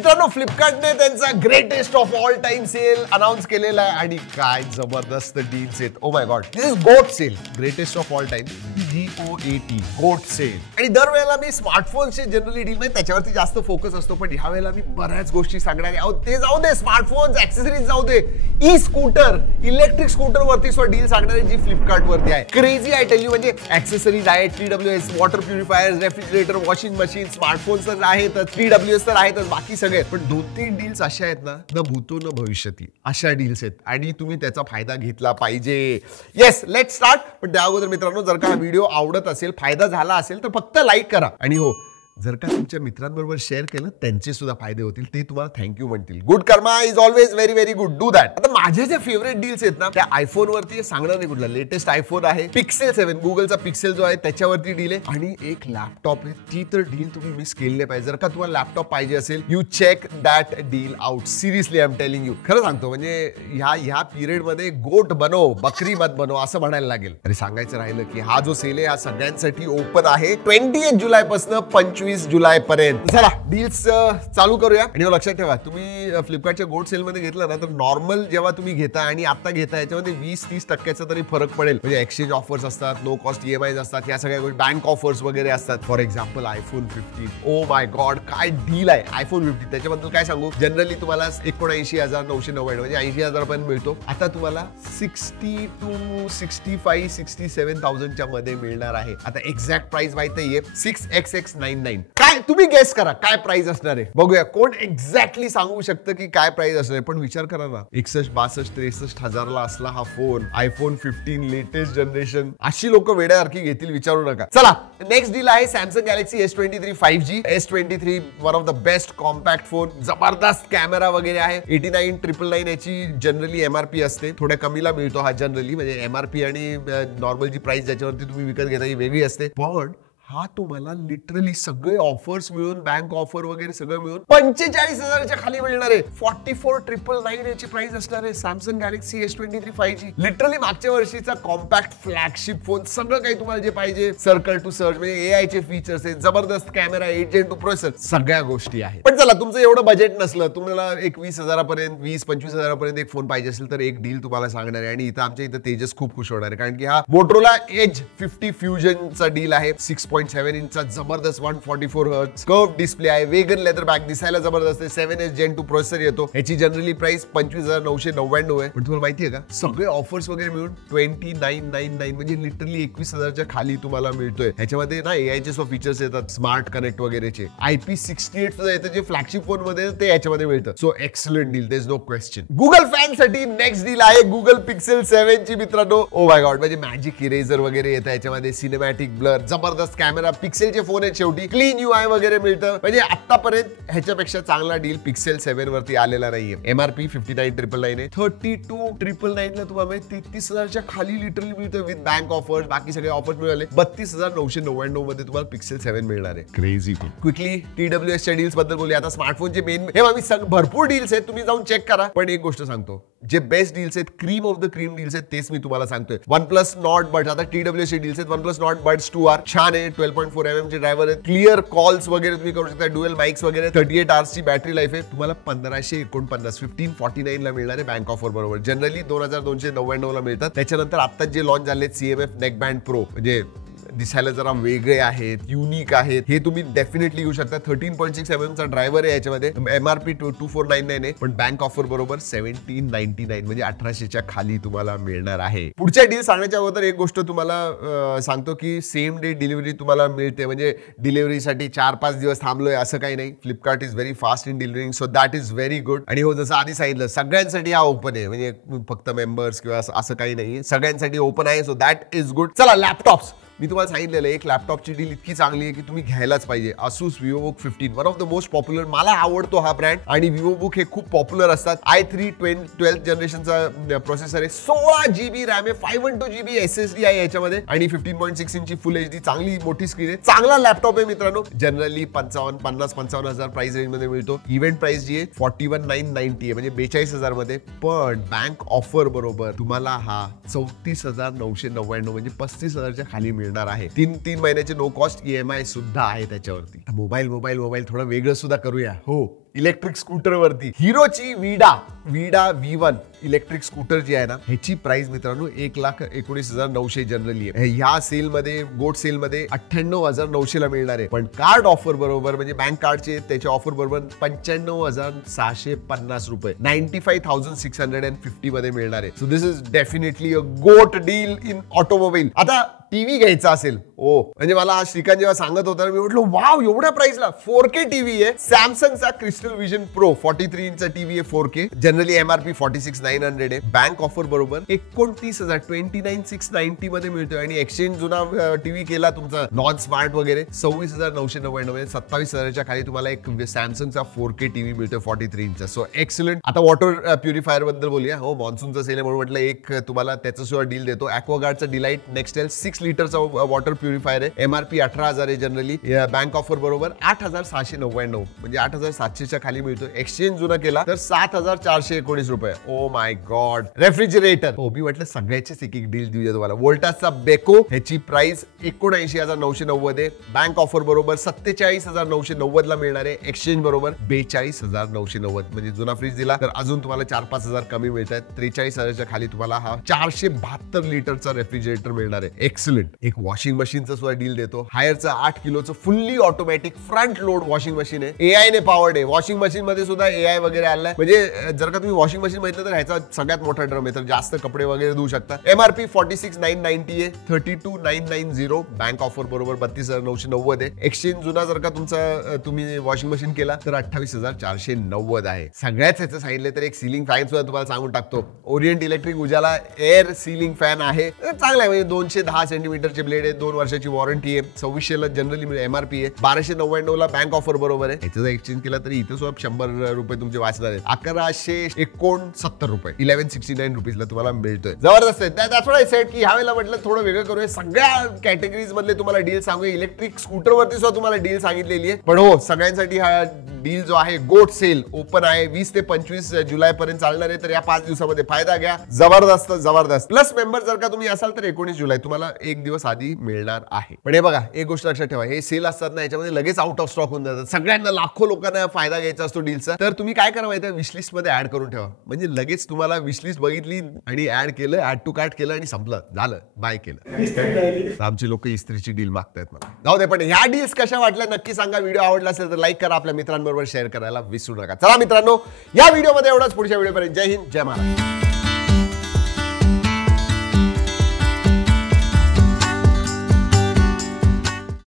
मित्रांनो फ्लिपकार्टने त्यांचा greatest of all time sale announce केलेला आहे आणि काय जबरदस्त डील्स आहेत. Oh my God, this is GOAT sale, greatest of all time, GOAT, GOAT sale. आणि दरवेळेला मी स्मार्टफोनचे जनरली डील म्हणजे त्याच्यावरती जास्त फोकस असतो, पण ह्या वेळेला मी बऱ्याच गोष्टी सांगणार आहे. ते जाऊ दे, स्मार्टफोन्स, ऍक्सेसरीज जाऊ दे, ई स्कूटर, इलेक्ट्रिक स्कूटर वरती सुद्धा डील सांगणार आहे जी फ्लिपकार्ट वरती आहे. Crazy I tell you. म्हणजे ऍक्सेसरीज आहेत, TWS, water purifier, refrigerator, washing machine, smartphones तर आहेतच, TWS तर आहेतच, बाकी सगळे. पण 2-3 डील्स अशा आहेत ना, न भूतो न भविष्यती, अशा डील्स आहेत आणि तुम्ही त्याचा फायदा घेतला पाहिजे. Yes, let's start. पण त्या अगोदर मित्रांनो, जर का हा व्हिडिओ आवडत असेल, फायदा झाला असेल तर फक्त लाईक करा. आणि हो, जर का तुमच्या मित्रांबरोबर शेअर केलं, त्यांचे सुद्धा फायदे होतील, ते तुम्हाला थँक्यू म्हणतील. Good Karma is always very very good. Do that. आता माझे जे फेवरेट डील्स आहेत ना, त्या आयफोन वरती सांगणार नाही कुठला. लेटेस्ट आयफोन आहे, Pixel 7, गुगलचा पिक्सेल जो आहे त्याच्यावरती डील आहे. आणि एक लॅपटॉप आहे, ती तर डील तुम्ही मिस केली नाही पाहिजे. जर का तुम्हाला लॅपटॉप पाहिजे असेल, you check that deal out. Seriously I am telling you. खरं सांगतो, म्हणजे ह्या पिरियड मध्ये गोट बनव, बकरी मत बनव असं म्हणायला लागेल. अरे सांगायचं राहिलं की हा जो सेल आहे हा सगळ्यांसाठी ओपन आहे 28 जुलै पासून 25 जुलै पर्यंत. चला डील्स चालू करूया. आणि लक्षात ठेवा, तुम्ही फ्लिपकार्टच्या गोट सेल मध्ये घेतलं ना, तर नॉर्मल जेव्हा तुम्ही घेता आणि आता घेता याच्यामध्ये 20-30% तरी फरक पडेल. म्हणजे एक्सचेंज ऑफर्स असतात, नो कॉस्ट EMI असतात, या सगळ्या गोष्टी, बँक ऑफर्स वगैरे असतात. For example iPhone 15. O my God, काय डील आहे आयफोन 15. त्याच्याबद्दल काय सांगू. जनरली तुम्हाला 79,999 म्हणजे 80,000 पर्यंत मिळतो. आता तुम्हाला 60 to 65-67,000 च्या मध्ये मिळणार आहे. आता एक्झॅक्ट प्राइस माहिती नाहीये, 6XX99. काय तुम्ही गेस करा काय प्राइस असणार आहे. बघूया कोण एक्झॅक्टली सांगू शकतं की काय प्राइस असणार आहे. पण विचार करा ना, 61-62-63,000ला असला हा फोन, आयफोन 15 लेटेस्ट जनरेशन. अशी लोक वेड्यासारखी घेतील, विचारू नका. चला नेक्स्ट डील आहे Samsung Galaxy S23 5G. S23 one of the best compact phone, जबरदस्त कॅमेरा वगैरे आहे. 89,999 याची जनरली MRP असते, थोड्या कमीला मिळतो हा जनरली. म्हणजे MRP आणि नॉर्मल जी प्राइस ज्याच्यावरती तुम्ही विकत घेता ही वेगळी असते. पण हा तुम्हाला लिटरली सगळे ऑफर्स मिळून, बँक ऑफर वगैरे सगळं मिळून 45,000च्या खाली मिळणार आहे. 44,999 याची प्राइस असणार आहे Samsung Galaxy S23 5G. Literally मागच्या वर्षीचा कॉम्पॅक्ट फ्लॅगशिप फोन, सगळं काही तुम्हाला जे पाहिजे, सर्कल टू सर्च म्हणजे AI चे फीचर्स आहेत, जबरदस्त कॅमेरा, 8 Gen 2 प्रोसेसर, सगळ्या गोष्टी आहेत. पण चला तुमचं एवढं बजेट नसलं, तुम्हाला एक 20,000 पर्यंत, 20-25,000 पर्यंत एक फोन पाहिजे असेल, तर एक डील तुम्हाला सांगणार आहे. आणि इथं आमच्या इथं तेजस खूप खुश होणार आहे, कारण की हा मोटोरोला एज 50 फ्युजनचा डील आहे. 6.7 इंचचा जबरदस्त 144 हर्ट्ज कर्व डिस्प्ले आहे, वेगन लेदर बॅक, दिसायला जबरदस्त आहे. 7S Gen 2 प्रोसेसर येतो. याची जनरली प्राइस 25,999 आहे. पण तुम्हाला माहिती आहे का, सगळे ऑफर्स वगैरे मिळून 29,999 म्हणजे लिटरली 21,000च्या खाली तुम्हाला मिळतोय. ह्याच्यामध्ये ना AI चे फीचर्स येतात, स्मार्ट कनेक्ट वगैरेचे. IP68 सुद्धा येतं, जे फ्लॅगशिप फोन मध्ये ते याच्यामध्ये मिळतं. So excellent deal, there is no question. Google fan साठी नेक्स्ट डील आहे गुगल पिक्सेल 7 ची मित्रांनो. ओ माय गॉड, म्हणजे मॅजिक इरेजर वगैरे येतं याच्यामध्ये, सिनेमॅटिक ब्लर, जबरदस्त कॅमेरा, पिक्सेलचे फोन आहेत शेवटी, क्लीन UI वगैरे मिळतं. म्हणजे आतापर्यंत ह्याच्यापेक्षा चांगला डील पिक्सेल 7 वरती आलेला नाहीये. MRP 59,999 आहे. 32,999 ला तुम्हाला 33,000च्या खाली लिटरली मिळतं विथ बँक ऑफर्स, बाकी सगळे ऑफर्स मिळाले. 32,999 मध्ये तुम्हाला पिक्सेल 7 मिळणार आहे. क्रेझी. क्विकली TWS च्या डील्स बद्दल बोलूया. आता स्मार्टफोनचे मेन हे आम्ही भरपूर डील्स आहेत, तुम्ही जाऊन चेक करा. पण एक गोष्ट सांगतो, जे बेस्ट डील्स आहेत, cream of the cream deals आहेत, तेच मी तुम्हाला सांगतोय. OnePlus Nord Buds, आता TWS चे डील्स आहेत. OnePlus Nord Buds 2R छान आहे, 12.4mm चे ड्रायव्हर आहे, क्लिअर कॉल्स वगैरे तुम्ही करू शकता, ड्युअल माइक्स वगैरे, 38 hours ची बॅटरी लाईफ आहे. तुम्हाला 1549 1549 ला मिळणार आहे बँक ऑफर बरोबर. जनरली 2,299 ला मिळतात. त्याच्यानंतर आता जे लॉन्च झाले CMF नेकबँड प्रो, म्हणजे दिसायला जरा वेगळे आहेत, युनिक आहेत, हे तुम्ही डेफिनेटली घेऊ शकता. 13.6mm चा ड्रायव्हर आहे याच्यामध्ये. MRP 2499 आहे, पण बँक ऑफर बरोबर 1799 म्हणजे 1,800च्या खाली तुम्हाला मिळणार आहे. पुढच्या डील सांगण्याच्या अगोदर एक गोष्ट तुम्हाला सांगतो की सेम डे डिलिव्हरी तुम्हाला मिळते. म्हणजे डिलिव्हरीसाठी 4-5 दिवस थांबलोय असं काही नाही. Flipkart is very fast in delivering, so that is very good. आणि हो, जसं आधी सांगितलं, सगळ्यांसाठी हा ओपन आहे, म्हणजे फक्त मेंबर्स किंवा असं काही नाही, सगळ्यांसाठी ओपन आहे. So that is good. चला लॅपटॉप्स. मी तुम्हाला सांगितलेलं एक लॅपटॉपची डील इतकी चांगली आहे की तुम्ही घ्यायलाच पाहिजे. Asus VivoBook 15, one of the most popular, मला आवडतो हा ब्रँड. आणि VivoBook हे खूप पॉप्युलर असतात. i3 12th जनरेशनचा प्रोसेसर आहे, 16GB रॅम आहे, 512GB SSD आहे याच्यामध्ये, आणि 15.6 इंची फुल HD, चांगली मोठी स्क्रीन आहे. चांगला लॅपटॉप आहे मित्रांनो. जनरली 50-55,000 प्राइस रेंज मध्ये मिळतो. इव्हेंट प्राइस जी आहे 41,990 आहे, म्हणजे 42,000 मध्ये. पण बँक ऑफर बरोबर तुम्हाला हा 34,999 म्हणजे 35,000च्या खाली मिळणार मिळणार आहे. 3 महिन्याचे नो कॉस्ट EMI सुद्धा आहे त्याच्यावरती. मोबाईल थोडं वेगळं सुद्धा करूया. हो, इलेक्ट्रिक स्कूटर वरती हिरोची विडा V1 इलेक्ट्रिक स्कूटर जी आहे ना, ह्याची प्राइस मित्रांनो 1,19,900 जनरली आहे. ह्या सेल मध्ये, गोट सेल मध्ये 98,900 ला मिळणार आहे. पण कार्ड ऑफर बरोबर, म्हणजे बँक कार्डचे त्याच्या ऑफर बरोबर 95,650 रुपये, 95,650 मध्ये मिळणार आहे. So this is definitely a गोट डील इन ऑटोमोबाईल. आता टीव्ही घ्यायचा असेल, म्हणजे मला आज श्रीकांत जेव्हा सांगत होता मी म्हटलं वाव, एवढ्या प्राइसला 4K टीव्ही आहे. सॅमसंगचा क्रिस्टल विजन प्रो 43 इंचचा टीव्ही आहे 4K. जनरली MRP 46,900 आहे. बँक ऑफर बरोबर 29,000 29,690 मध्ये मिळतोय. आणि एक्सचेंज जुना टीव्ही केला तुमचा नॉन स्मार्ट वगैरे 26,999, 27,000च्या खाली तुम्हाला एक सॅमसंगचा 4K टीव्ही मिळतोय 43 इंचचा. So excellent. आता वॉटर प्युरिफायर बद्दल बोलूया. हो, मान्सूनचा सेल आहे म्हणून म्हटलं एक तुम्हाला त्याचा सुद्धा डील देतो. ॲक्वागार्डचा डिलाइट नेक्स्टेल 6 लिटरचा वॉटर प्युरिफायर आहे. MRP 18,000 आहे जनरली. बँक ऑफर बरोबर 8,699, म्हणजे 8,700च्या खाली मिळतो. एक्सचेंज जुना केला तर 7,419 रुपये. ओ माय गॉड. रेफ्रिजरेटर, हो मी म्हटलं सगळ्याचेच एक डील देऊया तुम्हाला. वोल्टासचा बेको, ह्याची प्राइस 79,990 आहे. बँक ऑफर बरोबर 47,990 ला मिळणार आहे. एक्सचेंज बरोबर 42,990, म्हणजे जुना फ्रीज दिला तर अजून तुम्हाला 4-5,000 कमी मिळत आहेत. 43,000च्या खाली तुम्हाला हा 472 लिटरचा रेफ्रिजरेटर मिळणार आहे. एक्सलंट. एक वॉशिंग मशीनचा सुद्धा डील देतो. हायरचा 8 किलोचं fully automatic front load washing machine आहे. AI ने पॉवर्ड आहे. वॉशिंग मशीन मध्ये सुद्धा AI वगैरे आलाय. म्हणजे जर का तुम्ही वॉशिंग मशीन बघितलं तर ह्याचा सगळ्यात मोठा ड्रम आहे, तर जास्त कपडे वगैरे धुवू शकता. MRP 46,990 आहे. 32,990. बँक ऑफर बरोबर 32,990 आहे. एक्सचेंज जुना जर का तुमचा तुम्ही वॉशिंग मशीन केला तर 28,490 आहे. सगळ्याच ह्याचं सांगितलं तर एक सीलिंग फॅन सुद्धा तुम्हाला सांगून टाकतो. Orient electric Ujala air ceiling fan आहे. चांगला आहे, म्हणजे 210 सेंटीमीटरचे ब्लेड आहे. 2 वर्षाची वॉरंटी आहे. 2600 ला जनरली MRP आहे. 1299 ला बँक ऑफर बरोबर आहे. ह्याचा एक्सचेंज केला तरी इथे सुद्धा 100 रुपये तुमचे वाचणार आहेत. 1169 रुपये, 1169 रुपीजला तुम्हाला मिळतोय. जबरदस्त आहे. दॅट्स व्हाय आय सेड की ह्यावेळेला म्हटलं थोडं वेगळं करूया. सगळ्या कॅटेगरीज मधले तुम्हाला डील सांगूया. इलेक्ट्रिक स्कूटर वरती सुद्धा तुम्हाला डील सांगितलेली आहे. पण हो, सगळ्यांसाठी हा डील जो आहे गोट सेल ओपन आहे. 20 ते 25 जुलै पर्यंत चालणार आहे. तर या 5 दिवसामध्ये फायदा घ्या. जबरदस्त. प्लस मेंबर जर का तुम्ही असाल तर 19 जुलै तुम्हाला एक दिवस आधी मिळणार आहे. पण हे बघा, एक गोष्ट लक्षात ठेवा, हे सेल असतात ना, याच्यामध्ये लगेच आउट ऑफ स्टॉक होऊन जातात. सगळ्यांना, लाखो लोकांना फायदा घ्यायचा असतो डीलचा. तर तुम्ही काय करा माहिती आहे, विशलिस्ट मध्ये ऍड करून ठेवा. म्हणजे लगेच तुम्हाला विशलिस्ट बघितली आणि ऍड केलं, ऍड टू कार्ट केलं आणि संपलं, झालं, बाय केलं. आमची लोक इस्त्रीची डील मागतायत मला. जाऊ दे. पण ह्या डील्स कशा वाटल्या नक्की सांगा. व्हिडिओ आवडला असेल तर लाईक करा. आपल्या मित्रांबरोबर शेअर करायला विसरू नका. चला मित्रांनो, या व्हिडिओमध्ये एवढंच. पुढच्या व्हिडिओपर्यंत जय हिंद, जय महाराष्ट्र.